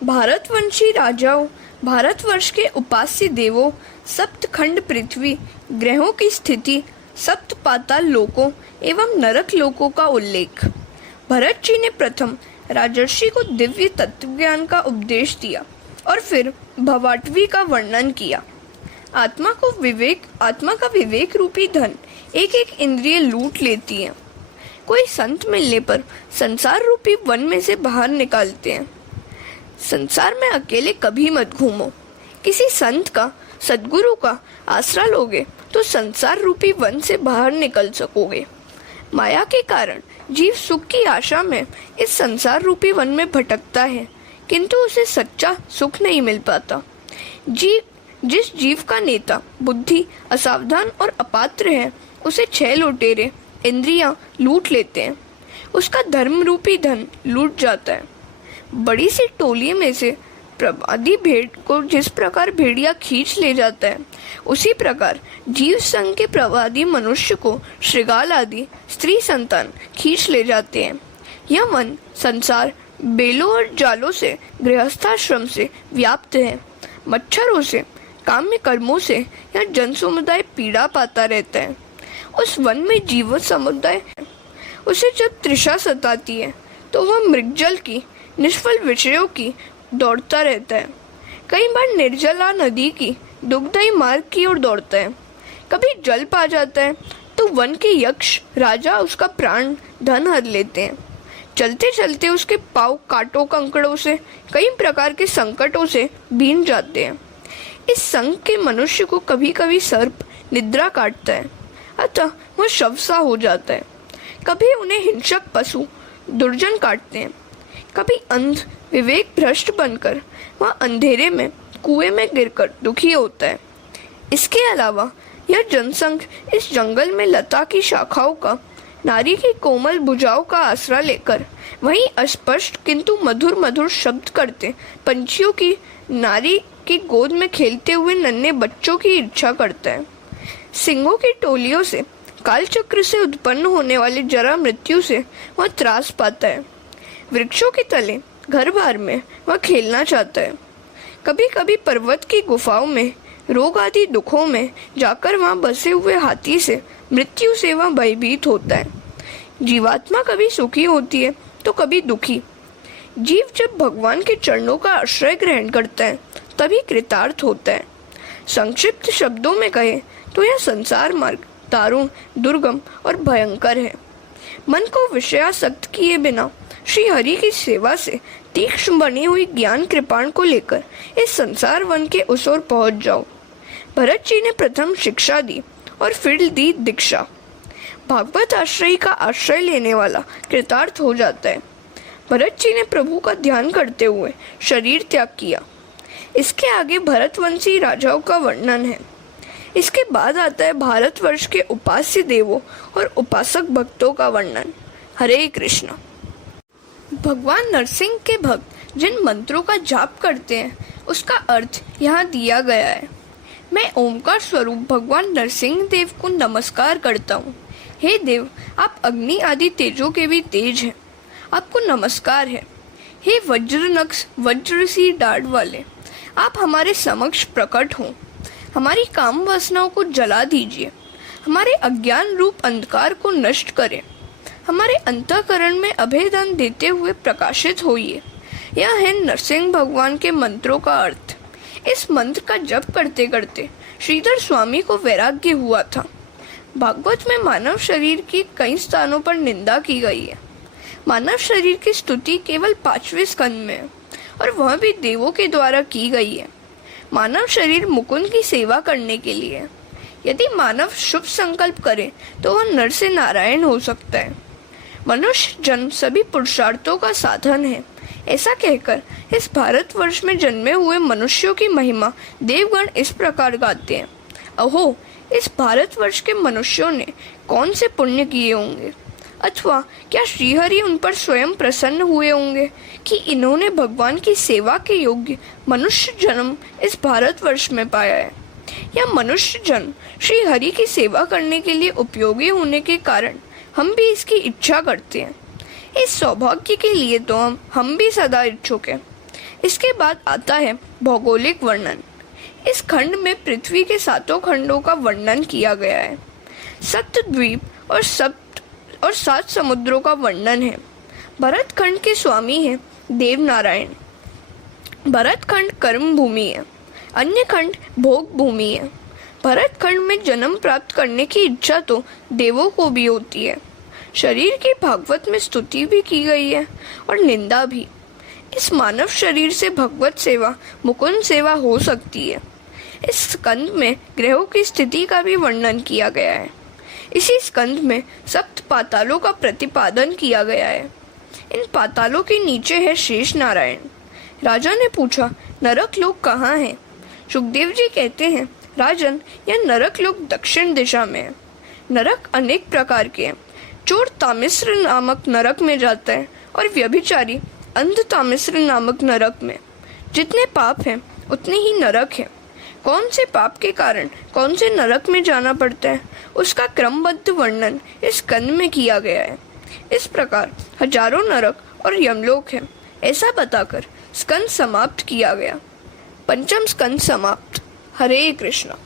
भारतवंशी राजाओं, भारतवर्ष के उपास्य देवों, सप्तखंड पृथ्वी, ग्रहों की स्थिति, सप्त पाताल लोकों एवं नरक लोकों का उल्लेख। भरत जी ने प्रथम राजर्षि को दिव्य तत्वज्ञान का उपदेश दिया और फिर भवाटवी का वर्णन किया। आत्मा का विवेक रूपी धन एक एक इंद्रिय लूट लेती है। कोई संत मिलने पर संसार रूपी वन में से बाहर निकालते हैं। संसार में अकेले कभी मत घूमो। किसी संत का, सद्गुरु का आसरा लोगे तो संसार रूपी वन से बाहर निकल सकोगे। माया के कारण जीव सुख की आशा में इस संसार रूपी वन में भटकता है, किंतु उसे सच्चा सुख नहीं मिल पाता। जिस जीव का नेता बुद्धि असावधान और अपात्र है, उसे 6 लुटेरे इंद्रियां लूट लेते हैं। उसका धर्म रूपी धन लूट जाता है। बड़ी सी टोली में से प्रवादी भेड़ को जिस प्रकार भेड़िया खींच ले जाता है, उसी प्रकार जीव संघ के प्रवादी मनुष्य को श्रृगाल आदि स्त्री संतान खींच ले जाते हैं। यह वन संसार बेलों और जालों से, गृहस्थाश्रम से व्याप्त है। मच्छरों से, काम्य कर्मों से यह जन समुदाय पीड़ा पाता रहता है। उस वन में जीव समुदाय उसे जब तृषा सताती है तो वह मृगजल की, निष्फल विषयों की दौड़ता रहता है। कई बार निर्जला नदी की, दुग्धमयी मार्ग की ओर दौड़ता है। कभी जल पा जाता है तो वन के यक्ष राजा उसका प्राण धन हर लेते हैं। चलते चलते उसके पाँव कांटों कंकड़ों से, कई प्रकार के संकटों से भींज जाते हैं। इस संघ के मनुष्य को कभी कभी सर्प निद्रा काटता है, अतः वह शव सा हो जाता है। कभी उन्हें हिंसक पशु दुर्जन काटते हैं। कभी अंध विवेक भ्रष्ट बनकर वह अंधेरे में कुएं में गिरकर दुखी होता है। इसके अलावा यह जनसंघ इस जंगल में लता की शाखाओं का, नारी की कोमल भुजाओं का आसरा लेकर वहीं अस्पष्ट किंतु मधुर मधुर शब्द करते पंछियों की, नारी की गोद में खेलते हुए नन्हे बच्चों की इच्छा करता है। सिंहों की टोलियों से, कालचक्र से उत्पन्न होने वाली जरा मृत्यु से वह त्रास पाता है। वृक्षों के तले, घर बार में वह खेलना चाहता है। कभी कभी पर्वत की गुफाओं में, रोग आदि दुखों में जाकर वहां बसे हुए हाथी से, मृत्यु से वह भयभीत होता है। जीवात्मा कभी सुखी होती है तो कभी दुखी। जीव जब भगवान के चरणों का आश्रय ग्रहण करता है तभी कृतार्थ होता है। संक्षिप्त शब्दों में कहे तो यह संसार मार्ग दारुण, दुर्गम और भयंकर है। मन को विषयासक्त किए बिना श्री हरि की सेवा से तीक्ष्ण बनी हुई ज्ञान कृपाण को लेकर इस संसार वन के उस ओर पहुंच जाओ। भरत जी ने प्रथम शिक्षा दी और फिर दी दीक्षा। भागवत आश्रय का आश्रय लेने वाला कृतार्थ हो जाता है। भरत जी ने प्रभु का ध्यान करते हुए शरीर त्याग किया। इसके आगे भरतवंशी राजाओं का वर्णन है। इसके बाद आता है भारतवर्ष के उपास्य देवों और उपासक भक्तों का वर्णन। हरे कृष्ण। भगवान नरसिंह के भक्त जिन मंत्रों का जाप करते हैं, उसका अर्थ यहाँ दिया गया है। मैं ओमकार स्वरूप भगवान नरसिंह देव को नमस्कार करता हूँ। हे देव, आप अग्नि आदि तेजों के भी तेज हैं, आपको नमस्कार है। हे वज्रनक्ष, वज्र सी डाढ़ वाले, आप हमारे समक्ष प्रकट हों। हमारी काम वासनाओं को जला दीजिए, हमारे अज्ञान रूप अंधकार को नष्ट करें। हमारे अंतःकरण में अभेदान देते हुए प्रकाशित होइए। यह है नरसिंह भगवान के मंत्रों का अर्थ। इस मंत्र का जप करते करते श्रीधर स्वामी को वैराग्य हुआ था। भागवत में मानव शरीर की कई स्थानों पर निंदा की गई है। मानव शरीर की स्तुति केवल 5वें स्कंद में है और वह भी देवों के द्वारा की गई है। मानव शरीर मुकुंद की सेवा करने के लिए है। यदि मानव शुभ संकल्प करे तो वह नर से नारायण हो सकता है। मनुष्य जन्म सभी पुरुषार्थों का साधन है, ऐसा कहकर इस भारतवर्ष में जन्मे हुए मनुष्यों की महिमा देवगण इस प्रकार गाते हैं। अहो, इस भारतवर्ष के मनुष्यों ने कौन से पुण्य किए होंगे, अथवा क्या श्रीहरि उन पर स्वयं प्रसन्न हुए होंगे कि इन्होंने भगवान की सेवा के योग्य मनुष्य जन्म इस भारतवर्ष में पाया है। यह मनुष्य जन्म श्री हरि की सेवा करने के लिए उपयोगी होने के कारण हम भी इसकी इच्छा करते हैं। इस सौभाग्य के लिए तो हम भी सदा इच्छुक हैं। इसके बाद आता है भौगोलिक वर्णन। इस खंड में पृथ्वी के 7 खंडों का वर्णन किया गया है। सप्तद्वीप और 7 समुद्रों का वर्णन है। भरत खंड के स्वामी हैं देवनारायण। भरत खंड कर्म भूमि है, अन्य खंड भोग भूमि है। भरत खंड में जन्म प्राप्त करने की इच्छा तो देवों को भी होती है। शरीर की भागवत में स्तुति भी की गई है और निंदा भी। इस मानव शरीर से भगवत सेवा, मुकुंद सेवा हो सकती है। इस स्कंद में ग्रहों की स्थिति का भी वर्णन किया गया है। इसी स्कंद में 7 पातालों का प्रतिपादन किया गया है। इन पातालों के नीचे है शेष नारायण। राजा ने पूछा, नरक लोक कहाँ है? सुखदेव जी कहते हैं, राजन, यह नरक लोक दक्षिण दिशा में है। नरक अनेक प्रकार के हैं। चोर तामिस्र नामक नरक में जाता है और व्यभिचारी अंध तामिस्र नामक नरक में। जितने पाप हैं उतने ही नरक हैं। कौन से पाप के कारण कौन से नरक में जाना पड़ता है, उसका क्रमबद्ध वर्णन इस स्कंद में किया गया है। इस प्रकार हजारों नरक और यमलोक हैं, ऐसा बताकर स्कंद समाप्त किया गया। पंचम स्कंद समाप्त। हरे कृष्णा।